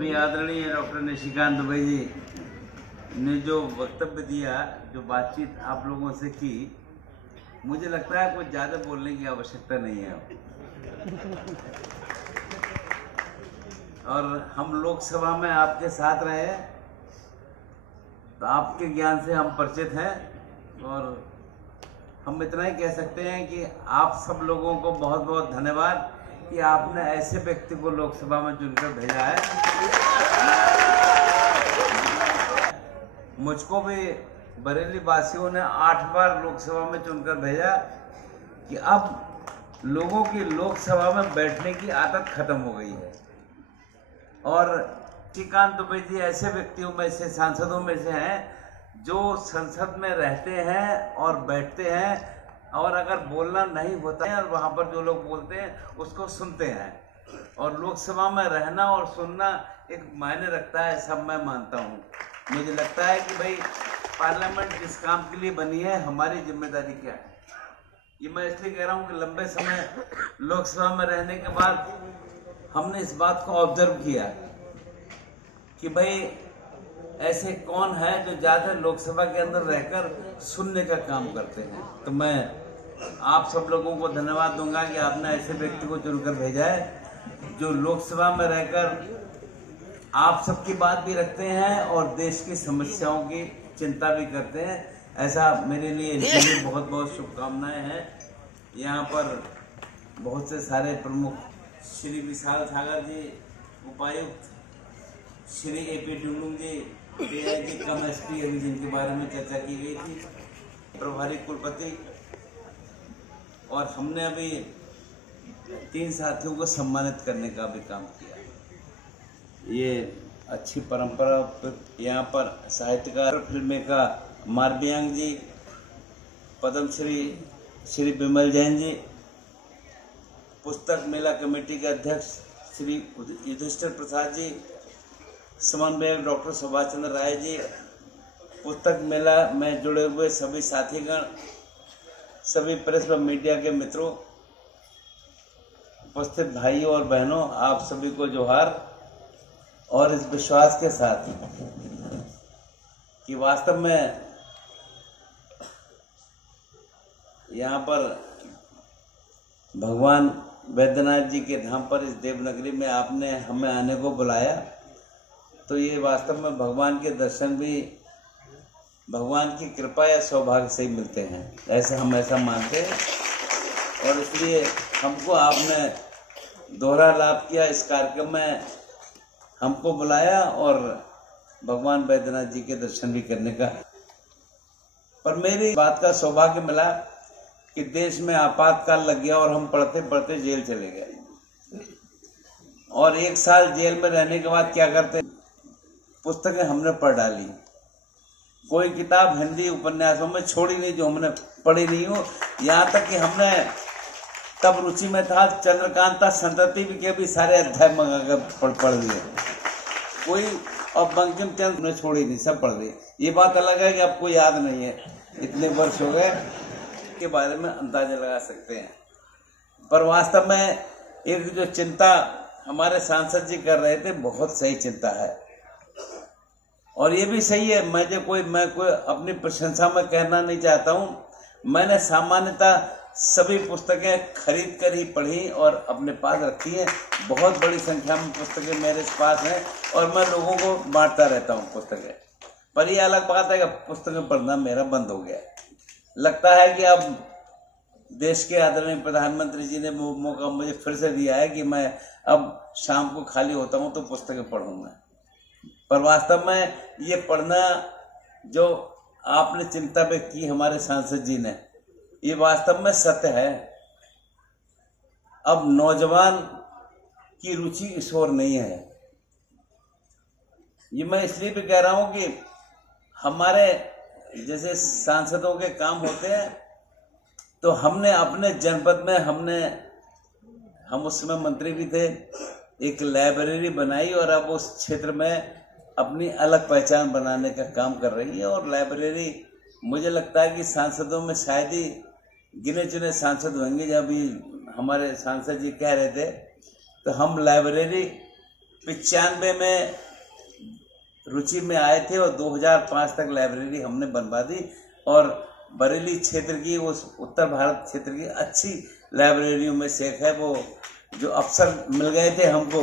अभी आदरणीय डॉक्टर निशिकांत दुबे जी ने जो वक्तव्य दिया, जो बातचीत आप लोगों से की, मुझे लगता है कुछ ज़्यादा बोलने की आवश्यकता नहीं है। और हम लोकसभा में आपके साथ रहे, तो आपके ज्ञान से हम परिचित हैं और हम इतना ही कह सकते हैं कि आप सब लोगों को बहुत बहुत धन्यवाद कि आपने ऐसे व्यक्ति को लोकसभा में चुनकर भेजा है। मुझको भी बरेली वासियों ने 8 बार लोकसभा में चुनकर भेजा कि अब लोगों की लोकसभा में बैठने की आदत खत्म हो गई है। और निशिकांत दुबे जी ऐसे व्यक्तियों में से, सांसदों में से हैं जो संसद में रहते हैं और बैठते हैं, और अगर बोलना नहीं होता है और वहाँ पर जो लोग बोलते हैं उसको सुनते हैं। और लोकसभा में रहना और सुनना एक मायने रखता है, सब मैं मानता हूँ। मुझे लगता है कि भाई पार्लियामेंट जिस काम के लिए बनी है, हमारी जिम्मेदारी क्या है, ये मैं इसलिए कह रहा हूँ कि लंबे समय लोकसभा में रहने के बाद हमने इस बात को ऑब्जर्व किया कि भाई ऐसे कौन है जो ज्यादा लोकसभा के अंदर रहकर सुनने का काम करते हैं। तो मैं आप सब लोगों को धन्यवाद दूंगा कि आपने ऐसे व्यक्ति को चुनकर भेजा है जो लोकसभा में रहकर आप सबकी बात भी रखते हैं और देश की समस्याओं की चिंता भी करते हैं। ऐसा मेरे लिए इसके लिए बहुत बहुत शुभकामनाएं हैं। यहाँ पर बहुत से सारे प्रमुख, श्री विशाल सागर जी, उपायुक्त श्री ए.पी. टुंडू जी, DIG कम SP अभी जिनके बारे में चर्चा की गई थी, प्रभारी कुलपति, और हमने अभी 3 साथियों को सम्मानित करने का भी काम किया। ये अच्छी परंपरा। यहाँ पर साहित्यकार, फिल्म मेकर मारबियांग जी, पद्मश्री श्री विमल जैन जी, पुस्तक मेला कमेटी के अध्यक्ष श्री युधिष्ठिर प्रसाद जी, समन्वयक डॉक्टर सुभाष चंद्र राय जी, पुस्तक मेला में जुड़े हुए सभी साथीगण, सभी प्रेस व मीडिया के मित्रों, उपस्थित भाइयों और बहनों, आप सभी को जोहार। और इस विश्वास के साथ कि वास्तव में यहाँ पर भगवान वैद्यनाथ जी के धाम पर, इस देवनगरी में आपने हमें आने को बुलाया, तो ये वास्तव में भगवान के दर्शन भी भगवान की कृपा या सौभाग्य से ही मिलते हैं, ऐसे हम ऐसा मानते हैं। और इसलिए हमको आपने दोहरा लाभ किया, इस कार्यक्रम में हमको बुलाया और भगवान वैद्यनाथ जी के दर्शन भी करने का। पर मेरी बात का सौभाग्य मिला कि देश में आपातकाल लग गया और हम पढ़ते पढ़ते जेल चले गए। और 1 साल जेल में रहने के बाद क्या करते, पुस्तकें हमने पढ़ डाली। कोई किताब हिंदी उपन्यासों में छोड़ी नहीं जो हमने पढ़ी नहीं हो। यहाँ तक कि हमने तब रुचि में था, चंद्रकांता संतति के भी सारे अध्याय मंगाकर पढ़ लिए। कोई और बंकिम चंद्र ने छोड़ी नहीं, सब पढ़ ली। ये बात अलग है कि आपको याद नहीं है, इतने वर्ष हो गए, के बारे में अंदाजा लगा सकते हैं। पर वास्तव में एक जो चिंता हमारे सांसद जी कर रहे थे, बहुत सही चिंता है। और ये भी सही है, मैं कोई अपनी प्रशंसा में कहना नहीं चाहता हूँ। मैंने सामान्यतः सभी पुस्तकें खरीद कर ही पढ़ी और अपने पास रखी हैं। बहुत बड़ी संख्या में पुस्तकें मेरे पास हैं और मैं लोगों को बांटता रहता हूँ पुस्तकें। पर ये अलग बात है कि पुस्तकें पढ़ना मेरा बंद हो गया। लगता है कि अब देश के आदरणीय प्रधानमंत्री जी ने मौका मुझे फिर से दिया है कि मैं अब शाम को खाली होता हूँ तो पुस्तकें पढ़ूंगा। पर वास्तव में ये पढ़ना जो आपने चिंता व्यक्त की हमारे सांसद जी ने, ये वास्तव में सत्य है। अब नौजवान की रुचि इस ओर नहीं है। ये मैं इसलिए भी कह रहा हूं कि हमारे जैसे सांसदों के काम होते हैं, तो हमने अपने जनपद में हम उस समय मंत्री भी थे, एक लाइब्रेरी बनाई और अब उस क्षेत्र में अपनी अलग पहचान बनाने का काम कर रही है। और लाइब्रेरी, मुझे लगता है कि सांसदों में शायद ही गिने चुने सांसद होंगे। जब हमारे सांसद जी कह रहे थे, तो हम लाइब्रेरी 95 में रुचि में आए थे और 2005 तक लाइब्रेरी हमने बनवा दी और बरेली क्षेत्र की, उस उत्तर भारत क्षेत्र की अच्छी लाइब्रेरियों में से एक है वो, जो अवसर मिल गए थे हमको